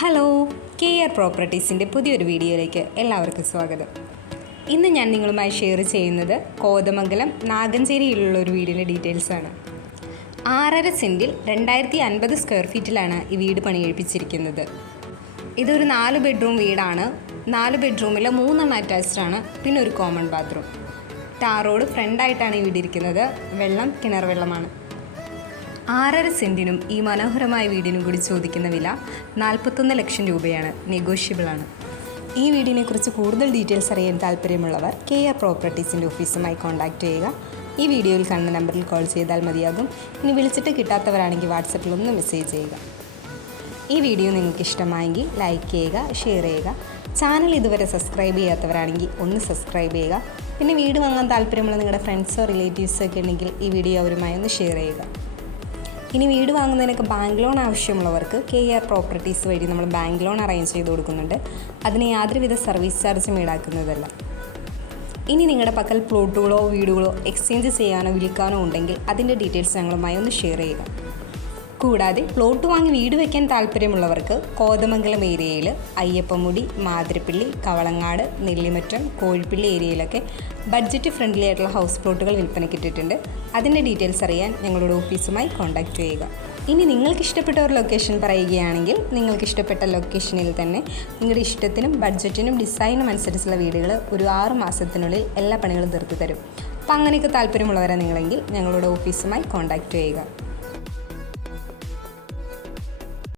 Hello, KR പ്രോപ്പർട്ടീസിൻ്റെ പുതിയൊരു വീഡിയോയിലേക്ക് എല്ലാവർക്കും സ്വാഗതം. ഇന്ന് ഞാൻ നിങ്ങളുമായി ഷെയർ ചെയ്യുന്നത് കോതമംഗലം നാഗഞ്ചേരിയിലുള്ള ഒരു വീടിൻ്റെ ഡീറ്റെയിൽസാണ്. 6.5 സെൻറ്റിൽ 2050 സ്ക്വയർ ഫീറ്റിലാണ് ഈ വീട് പണികഴിപ്പിച്ചിരിക്കുന്നത്. ഇതൊരു 4 ബെഡ്റൂം വീടാണ്. 4 ബെഡ്റൂമിൽ 3 അറ്റാച്ച്ഡ് ആണ്, പിന്നെ ഒരു കോമൺ ബാത്റൂം. ടാർ റോഡ് ഫ്രണ്ടായിട്ടാണ് ഈ വീടിരിക്കുന്നത്. വെള്ളം കിണർ വെള്ളമാണ്. 6.5 സെൻറ്റിനും ഈ മനോഹരമായ വീടിനും കൂടി ചോദിക്കുന്ന വില 41 ലക്ഷം രൂപയാണ്. നെഗോഷ്യബിളാണ്. ഈ വീടിനെക്കുറിച്ച് കൂടുതൽ ഡീറ്റെയിൽസ് അറിയാൻ താല്പര്യമുള്ളവർ KR പ്രോപ്പർട്ടീസിൻ്റെ ഓഫീസുമായി കോൺടാക്റ്റ് ചെയ്യുക. ഈ വീഡിയോയിൽ കാണുന്ന നമ്പറിൽ കോൾ ചെയ്താൽ മതിയാകും. ഇനി വിളിച്ചിട്ട് കിട്ടാത്തവരാണെങ്കിൽ വാട്സപ്പിൽ ഒന്ന് മെസ്സേജ് ചെയ്യുക. ഈ വീഡിയോ നിങ്ങൾക്ക് ഇഷ്ടമായെങ്കിൽ ലൈക്ക് ചെയ്യുക, ഷെയർ ചെയ്യുക. ചാനൽ ഇതുവരെ സബ്സ്ക്രൈബ് ചെയ്യാത്തവരാണെങ്കിൽ ഒന്ന് സബ്സ്ക്രൈബ് ചെയ്യുക. പിന്നെ വീട് വാങ്ങാൻ താല്പര്യമുള്ള നിങ്ങളുടെ ഫ്രണ്ട്സോ റിലേറ്റീവ്സോ ഒക്കെ ഉണ്ടെങ്കിൽ ഈ വീഡിയോ അവരുമായി ഒന്ന് ഷെയർ ചെയ്യുക. ഇനി വീട് വാങ്ങുന്നതിനൊക്കെ ബാങ്ക് ലോൺ ആവശ്യമുള്ളവർക്ക് KR പ്രോപ്പർട്ടീസ് വഴി നമ്മൾ ബാങ്ക് ലോൺ അറേഞ്ച് ചെയ്ത് കൊടുക്കുന്നുണ്ട്. അതിന് യാതൊരുവിധ സർവീസ് ചാർജും ഈടാക്കുന്നതല്ല. ഇനി നിങ്ങളുടെ പക്കൽ പ്ലോട്ടുകളോ വീടുകളോ എക്സ്ചേഞ്ച് ചെയ്യാനോ വിൽക്കാനോ ഉണ്ടെങ്കിൽ അതിൻ്റെ ഡീറ്റെയിൽസ് ഞങ്ങളുമായി ഒന്ന് ഷെയർ ചെയ്യുക. കൂടാതെ പ്ലോട്ട് വാങ്ങി വീട് വയ്ക്കാൻ താല്പര്യമുള്ളവർക്ക് കോതമംഗലം ഏരിയയിൽ അയ്യപ്പമുടി, മാതിരപ്പള്ളി, കവളങ്ങാട്, നെല്ലിമറ്റം, കോഴിപ്പള്ളി ഏരിയയിലൊക്കെ ബഡ്ജറ്റ് ഫ്രണ്ട്ലി ആയിട്ടുള്ള ഹൗസ് പ്ലോട്ടുകൾ വിൽപ്പനയ്ക്കിട്ടിട്ടുണ്ട്. അതിൻ്റെ ഡീറ്റെയിൽസ് അറിയാൻ ഞങ്ങളുടെ ഓഫീസുമായി കോൺടാക്റ്റ് ചെയ്യുക. ഇനി നിങ്ങൾക്ക് ഇഷ്ടപ്പെട്ട ഒരു ലൊക്കേഷൻ പറയുകയാണെങ്കിൽ നിങ്ങൾക്ക് ഇഷ്ടപ്പെട്ട ലൊക്കേഷനിൽ തന്നെ നിങ്ങളുടെ ഇഷ്ടത്തിനും ബഡ്ജറ്റിനും ഡിസൈനും അനുസരിച്ചുള്ള വീടുകൾ ഒരു 6 മാസത്തിനുള്ളിൽ എല്ലാ പണികളും തീർത്ത് തരും. അപ്പോൾ അങ്ങനെയൊക്കെ താല്പര്യമുള്ളവരാണ് നിങ്ങളെങ്കിൽ ഞങ്ങളുടെ ഓഫീസുമായി കോൺടാക്റ്റ് ചെയ്യുക.